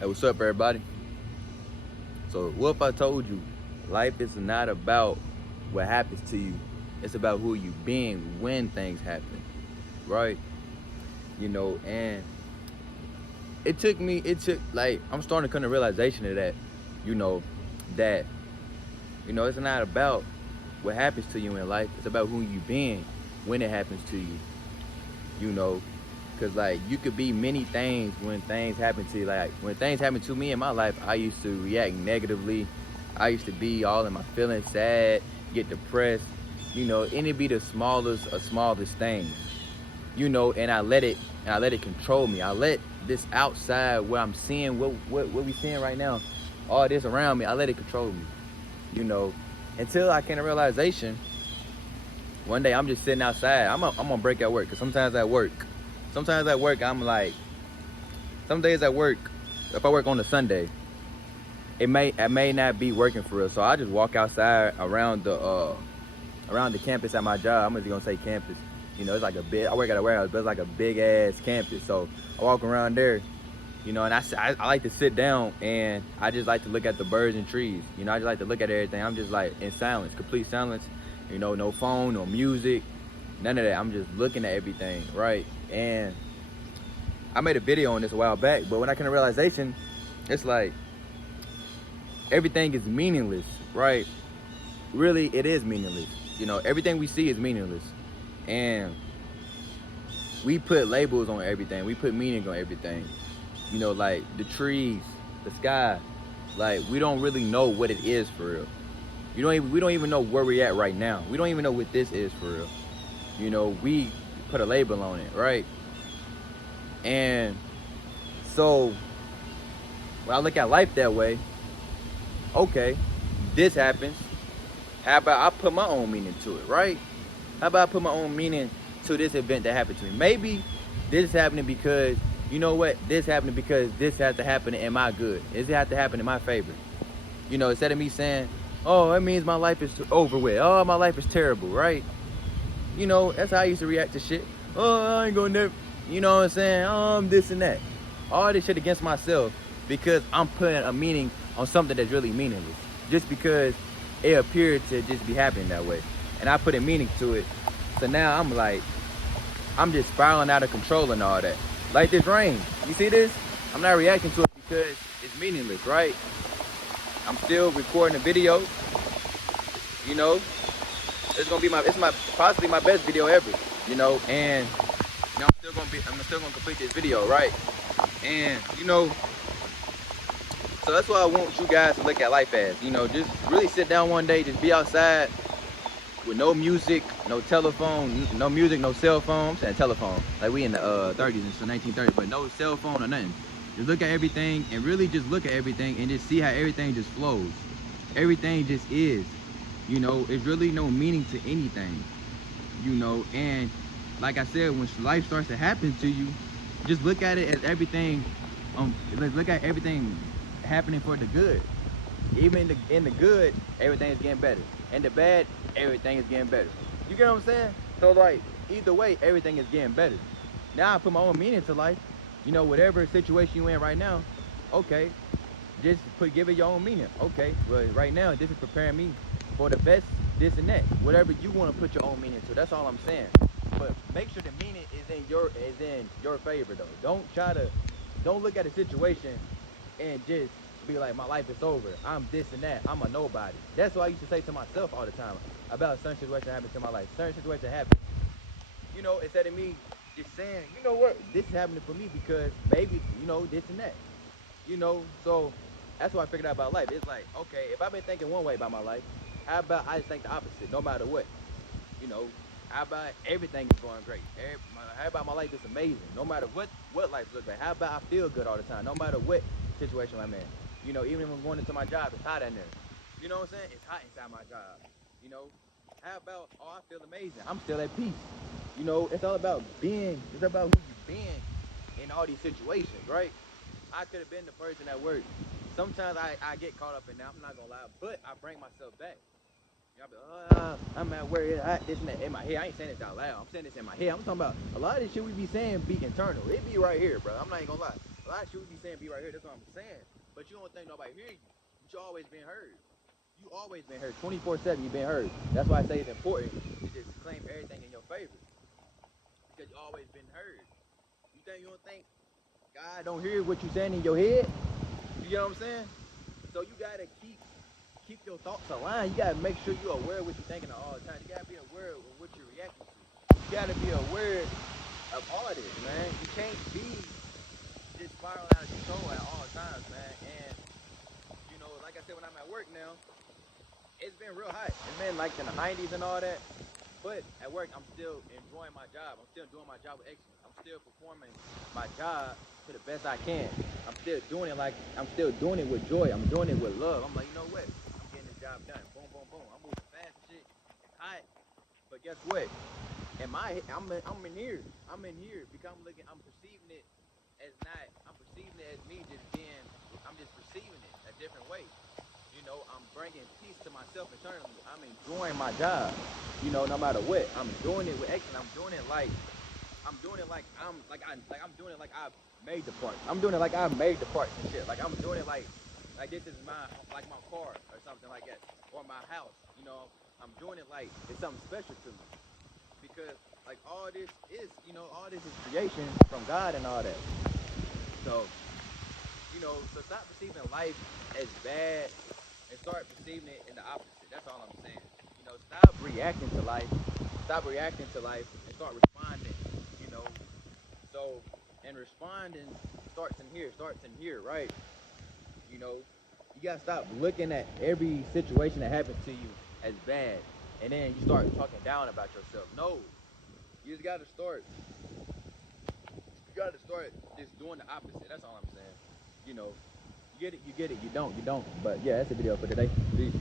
Hey, what's up, everybody? So, what if I told you life is not about what happens to you, it's about who you being when things happen, right? And I'm starting to come to realization of that, you know, that, it's not about what happens to you in life, it's about who you being when it happens to you, you know, because like you could be many things when things happen to you. Like when things happen to me in my life, I used to react negatively. I used to be all in my feelings, sad, get depressed, and it be the smallest things, and I let it control me. I let this outside where I'm seeing what we seeing right now, all this around me, I let it control me, you know, until I came to realization. One day I'm just sitting outside. I'm gonna break at work because sometimes at work I'm like, some days at work, if I work on a Sunday, it may not be working for real. So I just walk outside around the campus at my job. I'm just gonna say campus. It's like a big. I work at a warehouse, but it's like a big ass campus. So I walk around there, and I like to sit down and I just like to look at the birds and trees. I just like to look at everything. I'm just like in silence, complete silence. No phone, no music, none of that. I'm just looking at everything, right? And I made a video on this a while back, but when I came to realization, it's like everything is meaningless, right? Really, it is meaningless. Everything we see is meaningless, and we put labels on everything. We put meaning on everything. Like the trees, the sky. Like we don't really know what it is for real. We don't even know where we're at right now. We don't even know what this is for real. We put a label on it, right? And so when I look at life that way, okay, this happens. How about I put my own meaning to it, right? How about I put my own meaning to this event that happened to me? Maybe this is happening because, this happened because this has to happen in my good. This has to happen in my favor. Instead of me saying, oh, that means my life is over with. Oh, my life is terrible, right? That's how I used to react to shit. Oh, I ain't gonna never, you know what I'm saying? This and that. All this shit against myself because I'm putting a meaning on something that's really meaningless. Just because it appeared to just be happening that way. And I put a meaning to it. So now I'm like, I'm just spiraling out of control and all that. Like this rain. You see this? I'm not reacting to it because it's meaningless, right? I'm still recording a video. It's my possibly my best video ever. And I'm still gonna complete this video, right? And so that's what I want you guys to look at life as. Just really sit down one day, just be outside with no music, no telephone, no music, no cell phone. I'm saying telephone, like we in the 30s, it's the 1930s, but no cell phone or nothing. Just look at everything and really just look at everything and just see how everything just flows. Everything just is. It's really no meaning to anything. And like I said, when life starts to happen to you, just look at it as everything. Look at everything happening for the good. Even in the good, everything is getting better. In the bad, everything is getting better. You get what I'm saying? So like, either way, everything is getting better. Now I put my own meaning to life. Whatever situation you in right now, okay, just give it your own meaning. Okay, well right now this is preparing me for the best, this and that. Whatever you want to put your own meaning to, that's all I'm saying. But make sure the meaning is in your favor though. Don't look at a situation and just be like, my life is over. I'm this and that. I'm a nobody. That's what I used to say to myself all the time about certain situation that happened to my life. Certain situation happened. Instead of me just saying, what, this is happening for me because maybe, this and that. So that's what I figured out about life. It's like, okay, if I've been thinking one way about my life, how about I just think the opposite, no matter what? You know, how about everything is going great? How about my life is amazing, no matter what life looks like? How about I feel good all the time, no matter what situation I'm in? Even when I'm going into my job, it's hot in there. You know what I'm saying? It's hot inside my job. You know, how about, oh, I feel amazing. I'm still at peace. It's all about it's about who you being in all these situations, right? I could have been the person at work. Sometimes I get caught up in that, I'm not gonna lie, but I bring myself back. Y'all be like, I'm at work, this and that in my head. I ain't saying this out loud. I'm saying this in my head. I'm talking about a lot of this shit we be saying be internal. It be right here, bro. I'm not even gonna lie. A lot of shit we be saying be right here. That's what I'm saying. But you don't think nobody hear you. But you always been heard. You always been heard. 24/7 you been heard. That's why I say it's important to just claim everything in your favor. Because you always been heard. You don't think God don't hear what you saying in your head? You know what I'm saying? So you gotta keep your thoughts aligned. You gotta make sure you're aware of what you're thinking at all times. You gotta be aware of what you're reacting to. You gotta be aware of all this, man. You can't be just spiraling out of control at all times, man. And you know, like I said, when I'm at work now, it's been real hot. It's been like in the 90s and all that. But at work, I'm still enjoying my job. I'm still doing my job with excellence. I'm still performing my job to the best I can. I'm still doing it with joy. I'm doing it with love. I'm like, you know what? I'm getting this job done. Boom, boom, boom. I'm moving fast and shit. It's hot. But guess what? I'm in here. I'm in here because I'm perceiving it as not. I'm perceiving it as me just being. I'm just perceiving it a different way. You know, I'm bringing peace to myself internally. I'm enjoying my job. You know, no matter what, I'm doing it with excellence. I'm doing it like I'm doing it like I made the parts. I'm doing it like I made the parts and shit. Like I'm doing it like this is my car or something like that, or my house. You know, I'm doing it like it's something special to me because like all this is creation from God and all that. So so stop perceiving life as bad and start perceiving it in the opposite. That's all I'm saying. Stop reacting to life. Stop reacting to life and start responding. You know, so and responding starts in here, right? You know, you gotta stop looking at every situation that happens to you as bad, and then you start talking down about yourself. No, you just gotta start. You gotta start just doing the opposite. That's all I'm saying. You know, you get it, you don't. But yeah, that's the video for today. Peace.